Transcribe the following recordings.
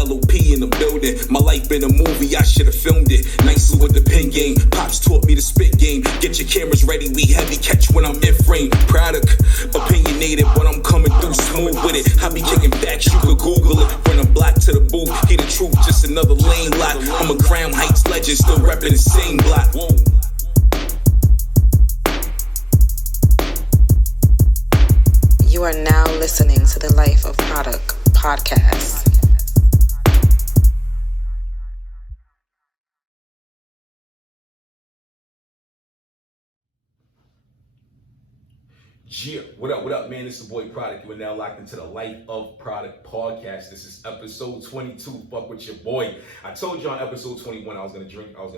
LOP in the building. My life been a movie, I should've filmed it. Nicely with the pen game. Pops taught me the spit game. Get your cameras ready, we heavy catch when I'm in frame. Produk, opinionated, but I'm coming through smooth with it. I be kicking facts, you could Google it. Run a block to the booth, hear the truth, just another lane lock. I'm a Crown Heights legend, still repping the same block. Whoa. You are now listening to the Life of Produk podcast. Yeah, what up, man? It's the boy Produk. You are now locked into the Life of Produk podcast. This is episode 22. Fuck with your boy. I told you on episode 21 I was gonna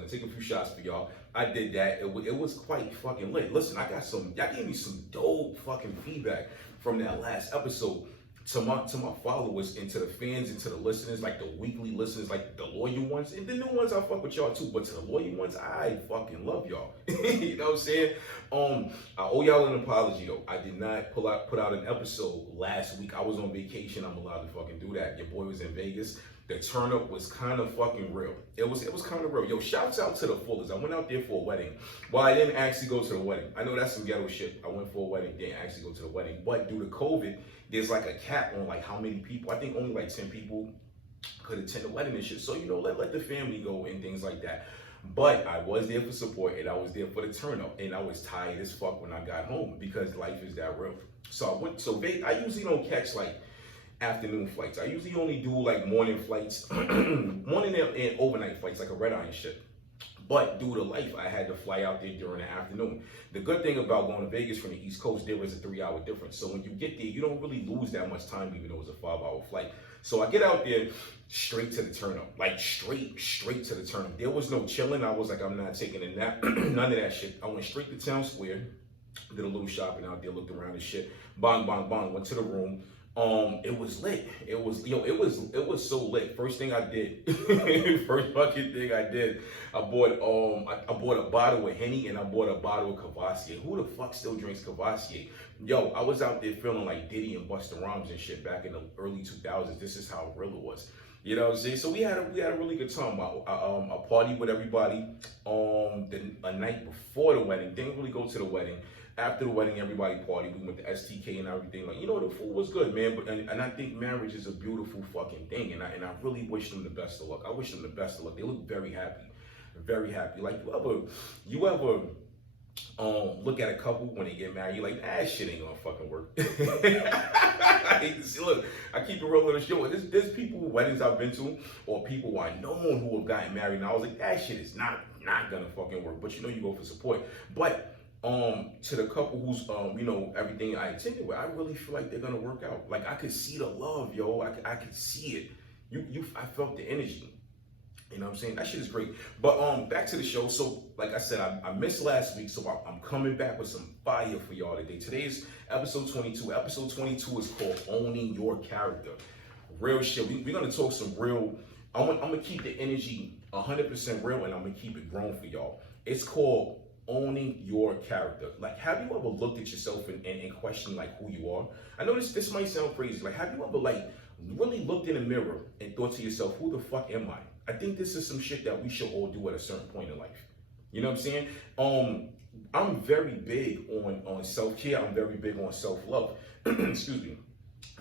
take a few shots for y'all. I did that. It was quite fucking lit. Listen, y'all gave me some dope fucking feedback from that last episode. To my followers and to the fans and to the listeners, like the weekly listeners, like the loyal ones, and the new ones, I fuck with y'all too. But to the loyal ones, I fucking love y'all. You know what I'm saying? I owe y'all an apology though. I did not put out an episode last week. I was on vacation. I'm allowed to fucking do that. Your boy was in Vegas. The turn up was kind of fucking real. It was kind of real. Yo, shouts out to the Fullers. I went out there for a wedding. Well, I didn't actually go to the wedding. I know that's some ghetto shit. I went for a wedding, didn't actually go to the wedding. But due to COVID, there's like a cap on like how many people. I think only like 10 people could attend the wedding and shit. So, you know, let the family go and things like that. But I was there for support and I was there for the turn up. And I was tired as fuck when I got home because life is that real. So I usually don't catch like afternoon flights. I usually only do like morning flights, morning and overnight flights, like a red eye and shit. But due to life, I had to fly out there during the afternoon. The good thing about going to Vegas from the East Coast, there is a 3-hour difference. So when you get there, you don't really lose that much time, even though it's a 5-hour flight. So I get out there straight to the turn up, like straight to the turn up. There was no chilling. I was like, I'm not taking a nap, none of that shit. I went straight to Town Square, did a little shopping out there, looked around and shit. Bang, bang, bang, went to the room. It was lit. It was so lit. First thing I did, first fucking thing I did, I bought a bottle of Henny and I bought a bottle of Cavassier. Who the fuck still drinks Cavassier? Yo, I was out there feeling like Diddy and Busta Rhymes and shit back in the early 2000s. This is how real it was. You know what I'm saying? So we had a really good time. I partied with everybody a night before the wedding. Didn't really go to the wedding. After the wedding, everybody partied. We went to STK and everything. Like, you know, the food was good, man. But and I think marriage is a beautiful fucking thing. And I really wish them the best of luck. I wish them the best of luck. They look very happy, very happy. Like you ever look at a couple when they get married, you're like, shit ain't gonna fucking work. Look, I keep it real on the show. There's people weddings I've been to, or people I know who have gotten married, and I was like, that shit is not gonna fucking work. But you know, you go for support. But to the couple who's you know, everything I attended with, I really feel like they're gonna work out. Like I could see the love, yo. I could see it. I felt the energy. You know what I'm saying? That shit is great. But back to the show. So like I said, I missed last week, so I'm coming back with some fire for y'all today. Today's episode 22. Episode 22 is called Owning Your Character. Real shit. We're gonna talk some real. I'm gonna keep the energy 100% real, and I'm gonna keep it grown for y'all. It's called Owning Your Character. Like, have you ever looked at yourself and questioned like who you are? I know this might sound crazy. Like, have you ever like really looked in the mirror and thought to yourself, who the fuck am I? I think this is some shit that we should all do at a certain point in life. You know what I'm saying? I'm very big on self-care. I'm very big on self-love. Excuse me.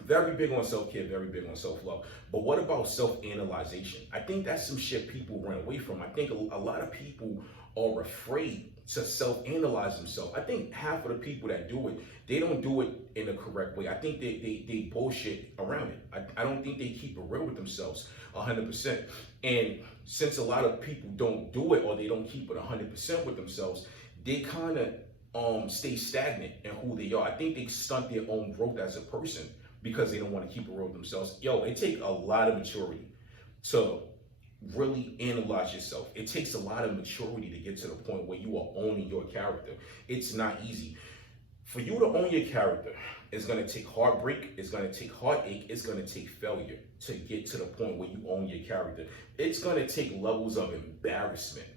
Very big on self-care, very big on self-love. But what about self-analyzation? I think that's some shit people run away from. I think a lot of people are afraid to self-analyze themselves. I think half of the people that do it, they don't do it in the correct way. I think they bullshit around it. I don't think they keep it real with themselves 100%. And since a lot of people don't do it, or they don't keep it 100% with themselves, they kind of stay stagnant in who they are. I think they stunt their own growth as a person because they don't want to keep it real with themselves. Yo, it takes a lot of maturity to really analyze yourself. It takes a lot of maturity to get to the point where you are owning your character. It's not easy. For you to own your character, it's going to take heartbreak, it's going to take heartache, it's going to take failure to get to the point where you own your character. It's going to take levels of embarrassment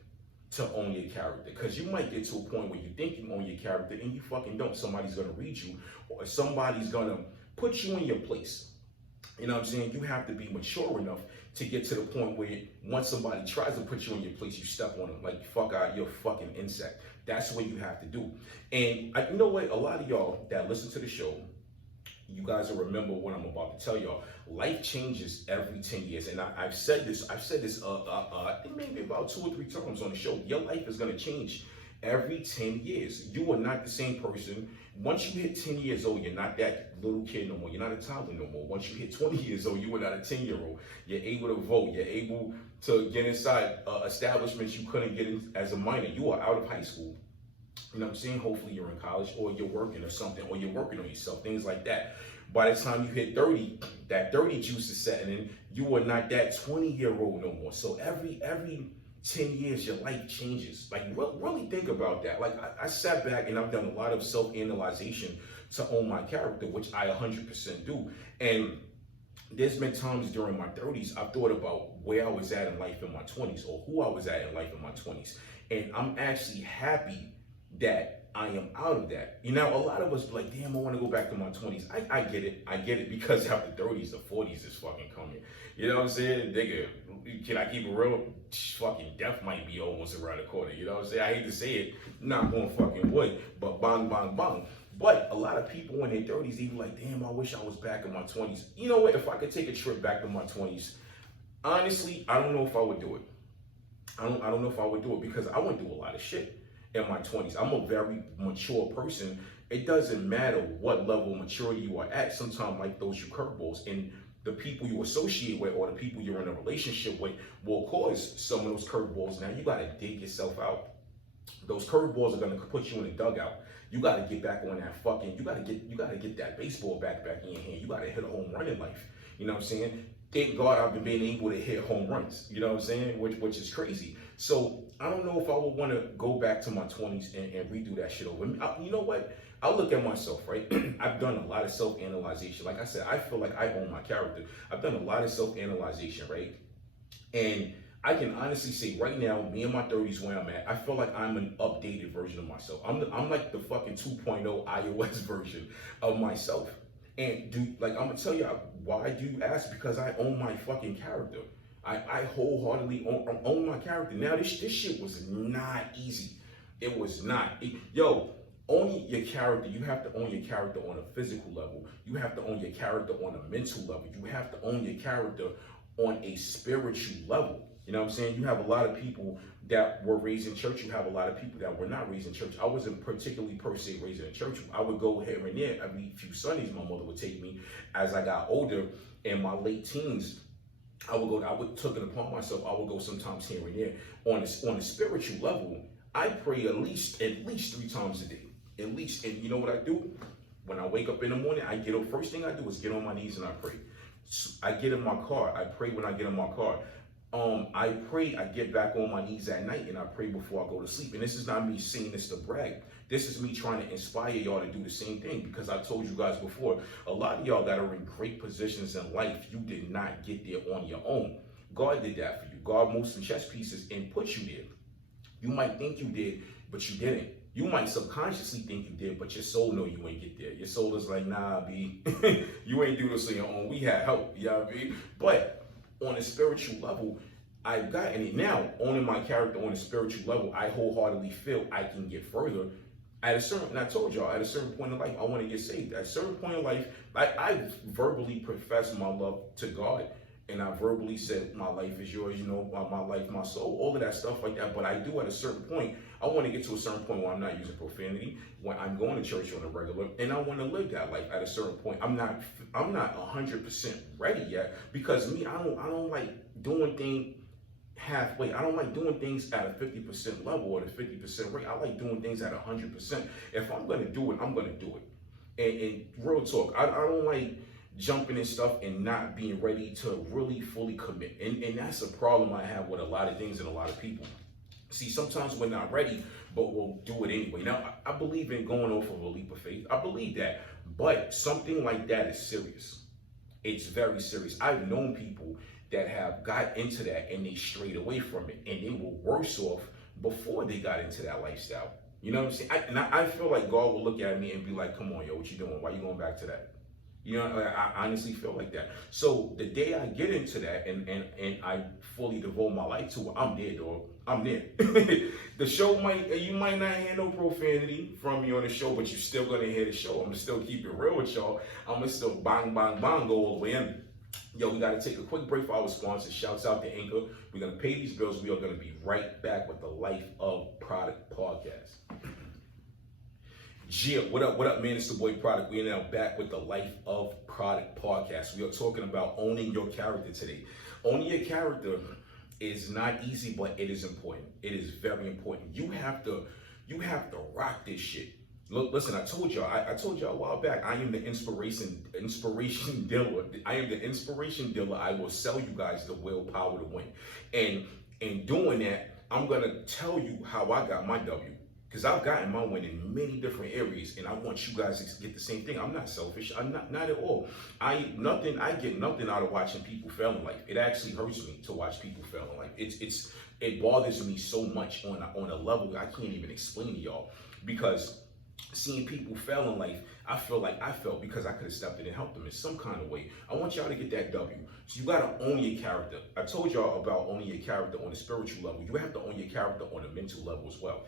to own your character, because you might get to a point where you think you own your character and you fucking don't. Somebody's going to read you, or somebody's going to put you in your place. You know what I'm saying? You have to be mature enough to get to the point where once somebody tries to put you in your place, you step on them like, fuck out, you're a fucking insect. That's what you have to do. And you know what? A lot of y'all that listen to the show, you guys will remember what I'm about to tell y'all. Life changes every 10 years. And I've said this, I think maybe about 2 or 3 times on the show. Your life is gonna change every 10 years. You are not the same person. Once you hit 10 years old, you're not that little kid no more. You're not a toddler no more. Once you hit 20 years old, you are not a 10-year-old. You're able to vote. You're able to get inside establishments you couldn't get in as a minor. You are out of high school. You know what I'm saying? Hopefully you're in college or you're working or something, or you're working on yourself, things like that. By the time you hit 30, that 30 juice is setting in. You are not that 20-year-old no more. So every 10 years, your life changes. Like, really think about that. Like, I sat back and I've done a lot of self-analyzation to own my character, which I 100% do. And there's been times during my 30s, I've thought about where I was at in life in my 20s, or who I was at in life in my 20s. And I'm actually happy that I am out of that. You know, a lot of us be like, damn, I want to go back to my 20s. I get it, because after 30s, the 40s is fucking coming. You know what I'm saying? Nigga, can I keep it real? Fucking death might be almost around the corner. You know what I'm saying? I hate to say it, knock on fucking wood, but bang, bang, bang. But a lot of people in their 30s, they be like, damn, I wish I was back in my 20s. You know what? If I could take a trip back to my 20s, honestly, I don't know if I would do it. I don't know if I would do it, because I went through a lot of shit in my 20s. I'm a very mature person. It doesn't matter what level of maturity you are at. Sometimes life throws you curveballs, and the people you associate with or the people you're in a relationship with will cause some of those curveballs. Now you gotta dig yourself out. Those curveballs are gonna put you in a dugout. You gotta get back on that fucking, you gotta get that baseball back in your hand. You gotta hit a home run in life. You know what I'm saying? Thank God I've been able to hit home runs. You know what I'm saying? Which is crazy. So I don't know if I would want to go back to my 20s and redo that shit over. You know what? I'll look at myself, right? I've done a lot of self-analyzation. Like I said, I feel like I own my character. I've done a lot of self-analyzation, right? And I can honestly say right now, me in my 30s where I'm at, I feel like I'm an updated version of myself. I'm like the fucking 2.0 iOS version of myself. And I'm gonna tell you why do you ask? Because I own my fucking character. I wholeheartedly own my character. Now this shit was not easy. It was not. Owning your character, you have to own your character on a physical level. You have to own your character on a mental level. You have to own your character on a spiritual level. You know what I'm saying? You have a lot of people that were raised in church. You have a lot of people that were not raised in church. I wasn't particularly per se raised in church. I would go here and there every few Sundays. My mother would take me. As I got older, in my late teens, I would took it upon myself. I would go sometimes here and there. On a spiritual level, I pray at least 3 times a day. At least. And you know what I do? When I wake up in the morning, I get up. First thing I do is get on my knees and I pray. I get in my car. I pray when I get in my car. I pray, I get back on my knees at night and I pray before I go to sleep. And this is not me saying this to brag. This is me trying to inspire y'all to do the same thing, because I told you guys before, a lot of y'all that are in great positions in life, you did not get there on your own. God did that for you. God moved some chess pieces and put you there. You might think you did, but you didn't. You might subconsciously think you did, but your soul know you ain't get there. Your soul is like, nah, B, you ain't do this on your own. We had help, you know what I mean? But on a spiritual level, I've gotten it. Now, owning my character on a spiritual level, I wholeheartedly feel I can get further. And I told y'all, at a certain point in life, I want to get saved. At a certain point in life, I verbally profess my love to God. And I verbally said, my life is yours, you know, my life, my soul, all of that stuff like that. But I do at a certain point, I want to get to a certain point where I'm not using profanity, when I'm going to church on a regular, and I want to live that life at a certain point. I'm not 100% ready yet, because me, I don't like doing things halfway. I don't like doing things at a 50% level or the 50% rate. I like doing things at 100%. If I'm going to do it, I'm going to do it. And real talk, I don't like jumping and stuff and not being ready to really fully commit. And that's a problem I have with a lot of things and a lot of people. See, sometimes we're not ready, but we'll do it anyway. Now, I believe in going off of a leap of faith. I believe that. But something like that is serious. It's very serious. I've known people that have got into that and they strayed away from it, and they were worse off before they got into that lifestyle. You know what I'm saying? I feel like God will look at me and be like, come on, yo, what you doing? Why you going back to that? You know, I honestly feel like that. So the day I get into that and I fully devote my life to it, I'm there, dog. I'm there. The show you might not hear no profanity from me on the show, but you're still gonna hear the show. I'm gonna still keep it real with y'all. I'm gonna still bang, bang, bang, go all the way in. Yo, we gotta take a quick break for our sponsors. Shouts out to Anchor. We're gonna pay these bills. We are gonna be right back with the Life of Product podcast. Yeah, what up, man? It's the boy Produk. We are now back with the Life of Product podcast. We are talking about owning your character today. Owning your character is not easy, but it is important. It is very important. You have to rock this shit. Look, listen, I told y'all a while back, I am the inspiration dealer. I am the inspiration dealer. I will sell you guys the willpower to win. And in doing that, I'm gonna tell you how I got my W. Because I've gotten my win in many different areas, and I want you guys to get the same thing. I'm not selfish. I'm not at all. I get nothing out of watching people fail in life. It actually hurts me to watch people fail in life. It bothers me so much on a level I can't even explain to y'all. Because seeing people fail in life, I feel like I felt because I could have stepped in and helped them in some kind of way. I want y'all to get that W. So you gotta own your character. I told y'all about owning your character on a spiritual level. You have to own your character on a mental level as well.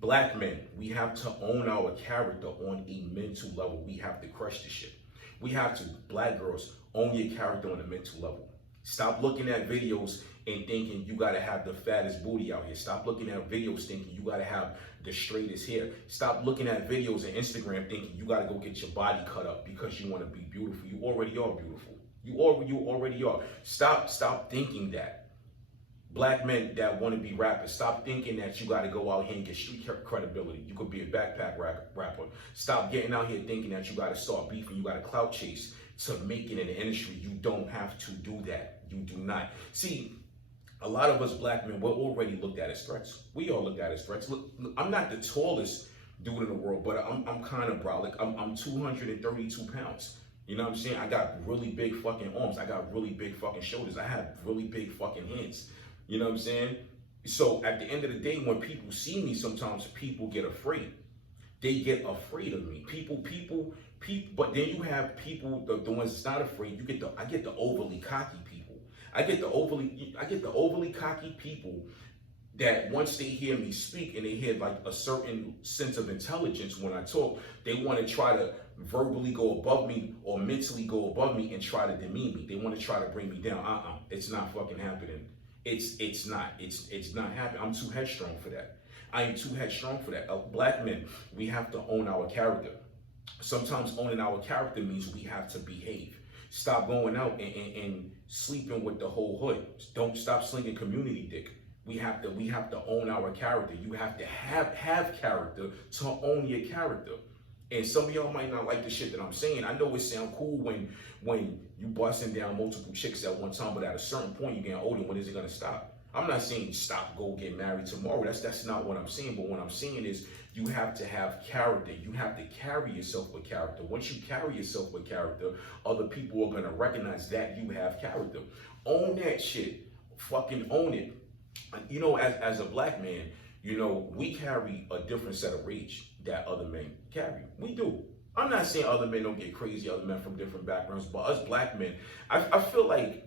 Black men, we have to own our character on a mental level. We have to crush this shit. We have to. Black girls, own your character on a mental level. Stop looking at videos and thinking you gotta have the fattest booty out here. Stop looking at videos thinking you gotta have the straightest hair. Stop looking at videos and Instagram thinking you gotta go get your body cut up because you wanna be beautiful. You already are beautiful. You already are. Stop thinking that. Black men that want to be rappers, stop thinking that you got to go out here and get street credibility. You could be a backpack rapper. Stop getting out here thinking that you got to start beefing, you got to clout chase to make it in the industry. You don't have to do that. You do not. See, a lot of us black men, we're already looked at as threats. We all looked at as threats. Look, I'm not the tallest dude in the world, but I'm kind of brolic. I'm 232 pounds. You know what I'm saying? I got really big fucking arms. I got really big fucking shoulders. I have really big fucking hands. You know what I'm saying? So at the end of the day, when people see me, sometimes people get afraid. They get afraid of me. People, but then you have people, the ones that's not afraid. I get the overly cocky people. I get the overly cocky people that once they hear me speak and they hear like a certain sense of intelligence when I talk, they want to try to verbally go above me or mentally go above me and try to demean me. They want to try to bring me down. It's not fucking happening. It's not happening. I'm too headstrong for that. I am too headstrong for that. Black men, we have to own our character. Sometimes owning our character means we have to behave. Stop going out and sleeping with the whole hood. Don't stop slinging community dick. We have to own our character. You have to have character to own your character. And some of y'all might not like the shit that I'm saying. I know it sound cool when you busting down multiple chicks at one time, but at a certain point you're getting older. When is it gonna stop? I'm not saying stop, go get married tomorrow. That's not what I'm saying. But what I'm saying is you have to have character. You have to carry yourself with character. Once you carry yourself with character, other people are gonna recognize that you have character. Own that shit. Fucking own it. You know, as a black man, you know, we carry a different set of rage that other men carry. We do. I'm not saying other men don't get crazy, other men from different backgrounds, but us black men, I feel like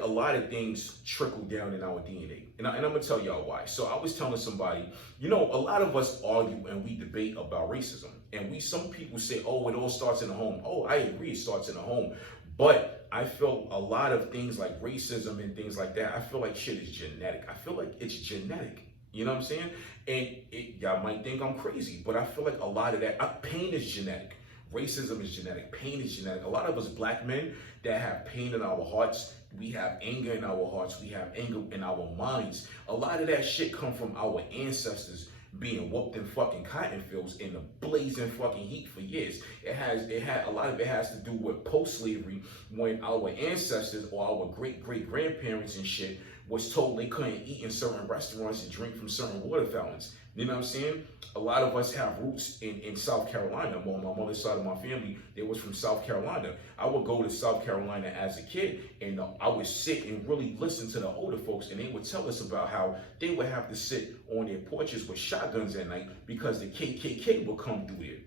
a lot of things trickle down in our DNA. And I'm gonna tell y'all why. So I was telling somebody, you know, a lot of us argue and we debate about racism. And some people say, oh, it all starts in the home. Oh, I agree, it starts in the home. But I feel a lot of things like racism and things like that, I feel like shit is genetic. I feel like it's genetic. You know what I'm saying? And y'all might think I'm crazy, but I feel like a lot of that, pain is genetic. Racism is genetic. Pain is genetic. A lot of us black men that have pain in our hearts, we have anger in our hearts, we have anger in our minds. A lot of that shit come from our ancestors being whooped in fucking cotton fields in the blazing fucking heat for years. A lot of it has to do with post-slavery when our ancestors or our great-great-grandparents and shit was told they couldn't eat in certain restaurants and drink from certain water fountains. You know what I'm saying? A lot of us have roots in South Carolina. On my mother's side of my family, they was from South Carolina. I would go to South Carolina as a kid, and I would sit and really listen to the older folks, and they would tell us about how they would have to sit on their porches with shotguns at night because the KKK would come through there.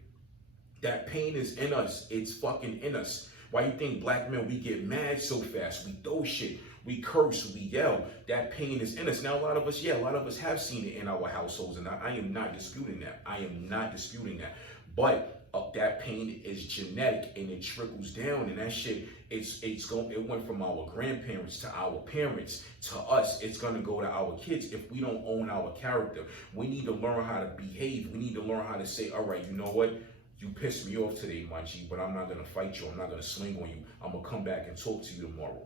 That pain is in us. It's fucking in us. Why you think black men, we get mad so fast? We throw shit. We curse. We yell. That pain is in us. Now, a lot of us have seen it in our households, and I am not disputing that. I am not disputing that. But that pain is genetic, and it trickles down, and that shit, it went from our grandparents to our parents to us. It's gonna go to our kids if we don't own our character. We need to learn how to behave. We need to learn how to say, all right, you know what? You pissed me off today, my G, but I'm not gonna fight you. I'm not gonna swing on you. I'm gonna come back and talk to you tomorrow.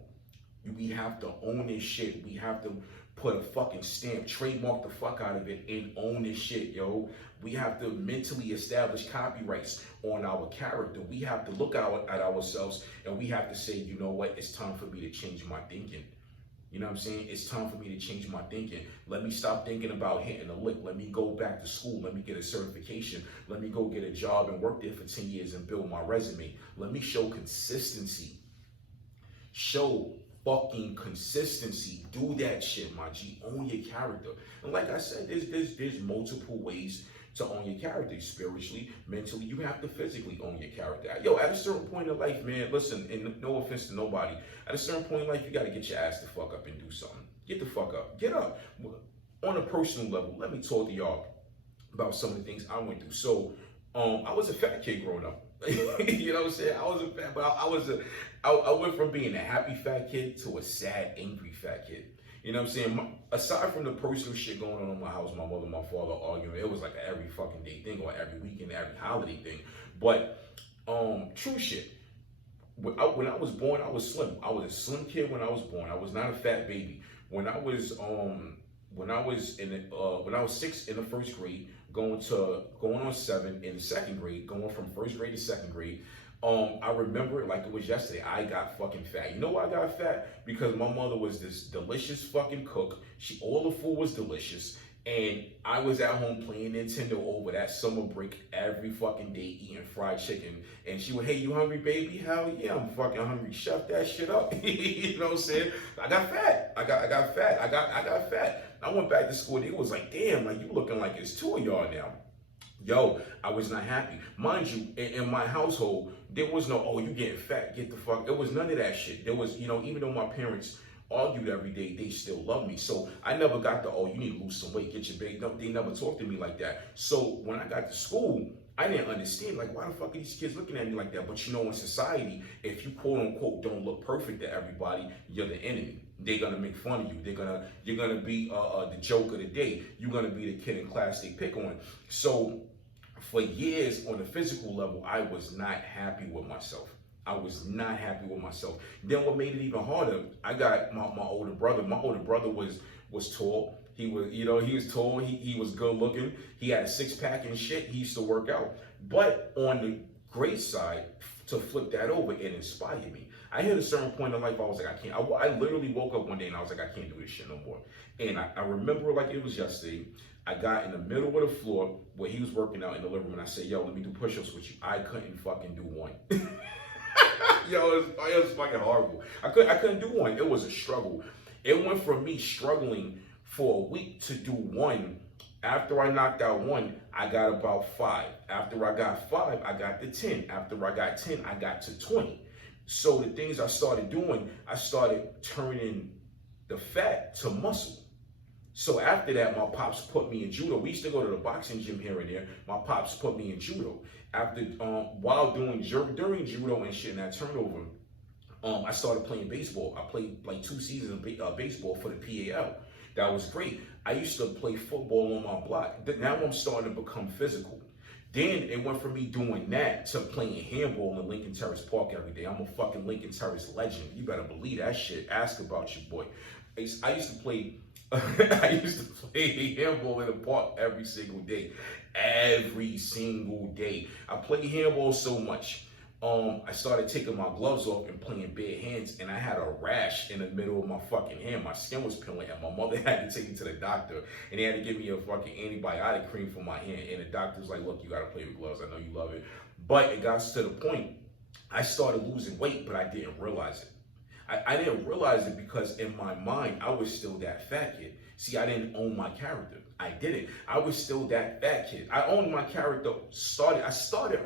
We have to own this shit. We have to put a fucking stamp, trademark the fuck out of it, and own this shit, yo. We have to mentally establish copyrights on our character. We have to look at ourselves, and we have to say, you know what? It's time for me to change my thinking. You know what I'm saying? It's time for me to change my thinking. Let me stop thinking about hitting a lick. Let me go back to school. Let me get a certification. Let me go get a job and work there for 10 years and build my resume. Let me show consistency. Show fucking consistency. Do that shit, my G. Own your character. And like I said, there's multiple ways to own your character. Spiritually, mentally, you have to physically own your character. Yo, at a certain point in life, man, listen, and no offense to nobody, at a certain point in life, you got to get your ass the fuck up and do something. Get the fuck up. Get up. On a personal level, let me talk to y'all about some of the things I went through. So, I was a fat kid growing up. You know what I'm saying? I was a fat, but I went from being a happy fat kid to a sad, angry fat kid. You know what I'm saying? Aside from the personal shit going on in my house, my mother, my father arguing, it was like an every fucking day thing, or every weekend, every holiday thing. But true shit. When I was born, I was slim. I was a slim kid when I was born. I was not a fat baby. When I was 6 in the first grade, going on 7 in the second grade, going from first grade to second grade. I remember it like it was yesterday. I got fucking fat. You know why I got fat? Because my mother was this delicious fucking cook. All the food was delicious. And I was at home playing Nintendo over that summer break every fucking day, eating fried chicken. And she would, hey, you hungry, baby? Hell yeah, I'm fucking hungry. Shut that shit up. You know what I'm saying? I got fat. I got fat. I went back to school. It was like, damn, like you looking like it's 2 of y'all now. Yo, I was not happy. Mind you, in my household, there was no, oh, you getting fat, get the fuck. It was none of that shit. There was, even though my parents argued every day, they still loved me. So I never got the, oh, you need to lose some weight, get your baby. No, they never talked to me like that. So when I got to school, I didn't understand, like, why the fuck are these kids looking at me like that? But in society, if you quote unquote don't look perfect to everybody, you're the enemy. They're gonna make fun of you. You're gonna be the joke of the day. You're gonna be the kid in class they pick on. So for years, on the physical level, I was not happy with myself. I was not happy with myself. Then what made it even harder, I got my older brother. My older brother was tall. He was tall. He was good looking. He had a 6-pack and shit. He used to work out. But on the great side, to flip that over, it inspired me. I hit a certain point in life, I was like, I can't. I literally woke up one day and I was like, I can't do this shit no more. And I remember like it was yesterday. I got in the middle of the floor where he was working out in the living room, and I said, yo, let me do push-ups with you. I couldn't fucking do one. Yo, it was fucking horrible. I couldn't do one. It was a struggle. It went from me struggling for a week to do one. After I knocked out one, I got about 5. After I got 5, I got to 10. After I got 10, I got to 20. So the things I started doing, I started turning the fat to muscle. So after that, my pops put me in judo. We used to go to the boxing gym here and there. My pops put me in judo. After, during judo and shit and that turnover, I started playing baseball. I played like 2 seasons of baseball for the PAL. That was great. I used to play football on my block. Now I'm starting to become physical. Then it went from me doing that to playing handball in Lincoln Terrace Park every day. I'm a fucking Lincoln Terrace legend. You better believe that shit. Ask about your boy. I used to play handball in the park every single day. Every single day. I played handball so much. I started taking my gloves off and playing bare hands, and I had a rash in the middle of my fucking hand. My skin was peeling, and my mother had to take me to the doctor, and they had to give me a fucking antibiotic cream for my hand. And the doctor was like, look, you gotta play with gloves. I know you love it. But it got to the point, I started losing weight, but I didn't realize it. I didn't realize it because in my mind, I was still that fat kid. See, I didn't own my character. I didn't. I was still that fat kid. I owned my character. I started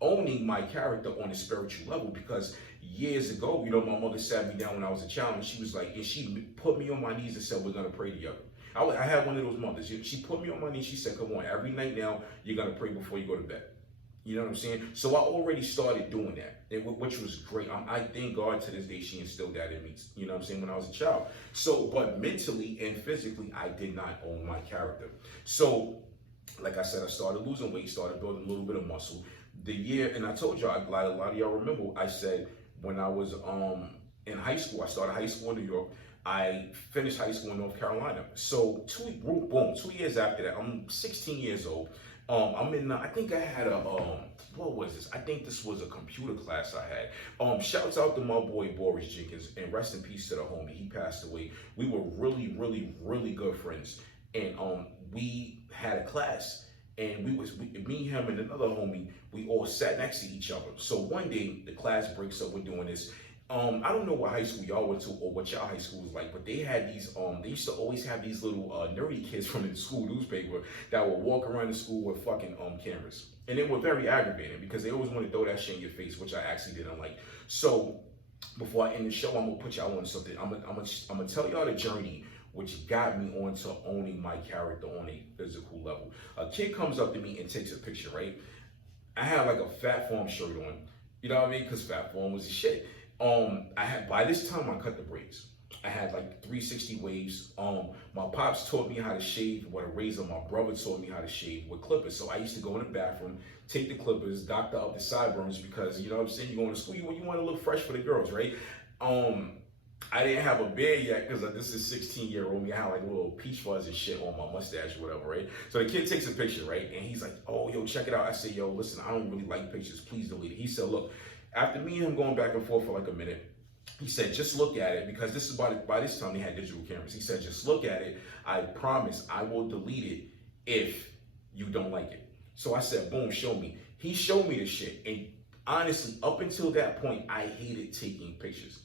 owning my character on a spiritual level because years ago, my mother sat me down when I was a child and she was like, and she put me on my knees and said, we're gonna pray together. I had one of those mothers. She put me on my knees. She said, come on, every night now, you're gonna pray before you go to bed. You know what I'm saying? So I already started doing that, which was great. I thank God to this day she instilled that in me, you know what I'm saying, when I was a child. So, but mentally and physically, I did not own my character. So, like I said, I started losing weight, started building a little bit of muscle. The year, and I told y'all, a lot of y'all remember, I said when I was in high school, I started high school in New York. I finished high school in North Carolina. So 2 years after that, I'm 16 years old. I'm in, I think I had what was this? I think this was a computer class I had. Shouts out to my boy, Boris Jenkins, and rest in peace to the homie. He passed away. We were really, really, really good friends. And we had a class, and me, him, and another homie, we all sat next to each other. So one day, the class breaks up, we're doing this. I don't know what high school y'all went to or what y'all high school was like, but they had these, they used to always have these little nerdy kids from the school newspaper that would walk around the school with fucking cameras. And they were very aggravating because they always want to throw that shit in your face, which I actually didn't like. So before I end the show, I'm gonna put y'all on something. I'm gonna tell y'all the journey which got me onto owning my character on a physical level. A kid comes up to me and takes a picture, right? I had like a Fat Form shirt on, you know what I mean? Because Fat Form was the shit. By this time I cut the braids. I had like 360 waves. My pops taught me how to shave with a razor. My brother taught me how to shave with clippers. So I used to go in the bathroom, take the clippers, doctor up the sideburns because, you know what I'm saying, you're going to school, you want to look fresh for the girls, right? I didn't have a beard yet because this is 16-year-old me. I had like little peach fuzz and shit on my mustache or whatever, right? So the kid takes a picture, right? And he's like, oh, yo, check it out. I say, yo, listen, I don't really like pictures. Please delete it. He said, look, after me and him going back and forth for like a minute, he said, just look at it, because this is by this time they had digital cameras. He said, just look at it. I promise I will delete it if you don't like it. So I said, boom, show me. He showed me the shit. And honestly, up until that point, I hated taking pictures.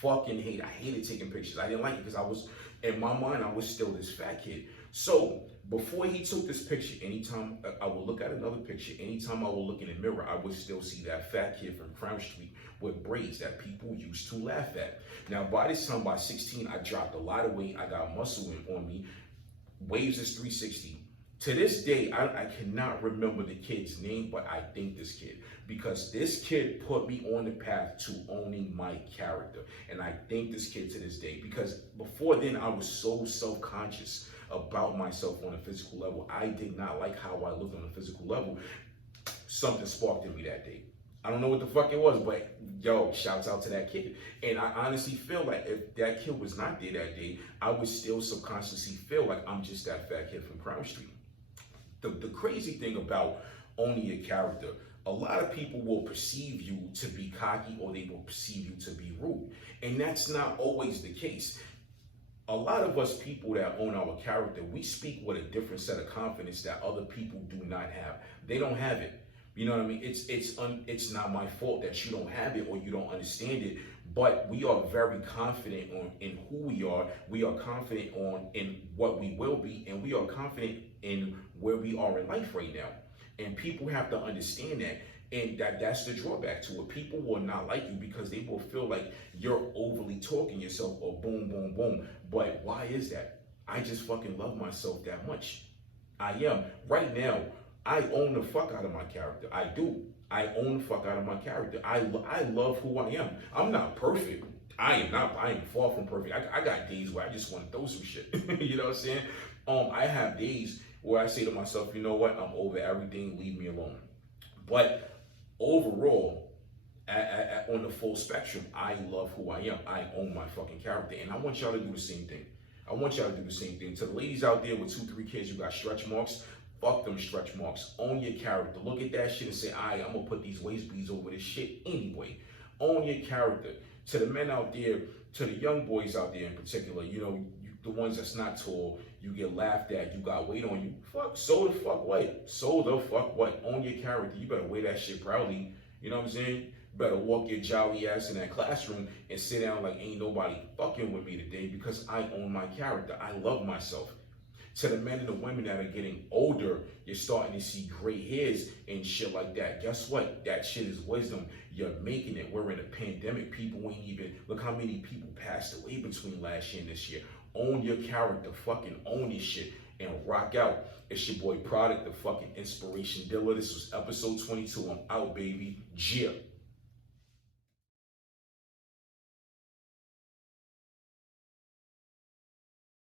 Fucking hate. I hated taking pictures. I didn't like it because I was, in my mind, I was still this fat kid. So before he took this picture, anytime I would look at another picture, anytime I would look in the mirror, I would still see that fat kid from Crown Street with braids that people used to laugh at. Now, by this time, by 16, I dropped a lot of weight. I got muscle on me. Waves is 360. To this day, I cannot remember the kid's name, but I think this kid, because this kid put me on the path to owning my character. And I thank this kid to this day, because before then, I was so self-conscious about myself on a physical level. I did not like how I looked on a physical level. Something sparked in me that day. I don't know what the fuck it was, but yo, shouts out to that kid. And I honestly feel like if that kid was not there that day, I would still subconsciously feel like I'm just that fat kid from Crown Street. The crazy thing about owning your character, a lot of people will perceive you to be cocky or they will perceive you to be rude. And that's not always the case. A lot of us people that own our character, we speak with a different set of confidence that other people do not have. They don't have it. You know what I mean? It's not my fault that you don't have it or you don't understand it, but we are very confident in who we are. We are confident in what we will be, and we are confident in where we are in life right now. And people have to understand that. And that's the drawback to it. People will not like you because they will feel like you're overly talking yourself or boom, boom, boom. But why is that? I just fucking love myself that much. I am. Right now, I own the fuck out of my character. I do. I own the fuck out of my character. I love who I am. I'm not perfect. I am far from perfect. I got days where I just want to throw some shit. You know what I'm saying? I have days where I say to myself, you know what? I'm over everything. Leave me alone. But overall, on the full spectrum, I love who I am. I own my fucking character. And I want y'all to do the same thing. I want y'all to do the same thing. To the ladies out there with 2-3 kids, you got stretch marks. Fuck them stretch marks. Own your character. Look at that shit and say, I'm going to put these waist beads over this shit anyway. Own your character. To the men out there, to the young boys out there in particular, you know, the ones that's not tall, you get laughed at, you got weight on you. Fuck, so the fuck what? So the fuck what? Own your character. You better wear that shit proudly. You know what I'm saying? Better walk your jolly ass in that classroom and sit down like ain't nobody fucking with me today, because I own my character. I love myself. To the men and the women that are getting older, you're starting to see gray hairs and shit like that. Guess what? That shit is wisdom. You're making it. We're in a pandemic. People ain't even, look how many people passed away between last year and this year. Own your character. Fucking own your shit and rock out. It's your boy Produk, the fucking inspiration dealer. This was episode 22. I'm out, baby. Yeah.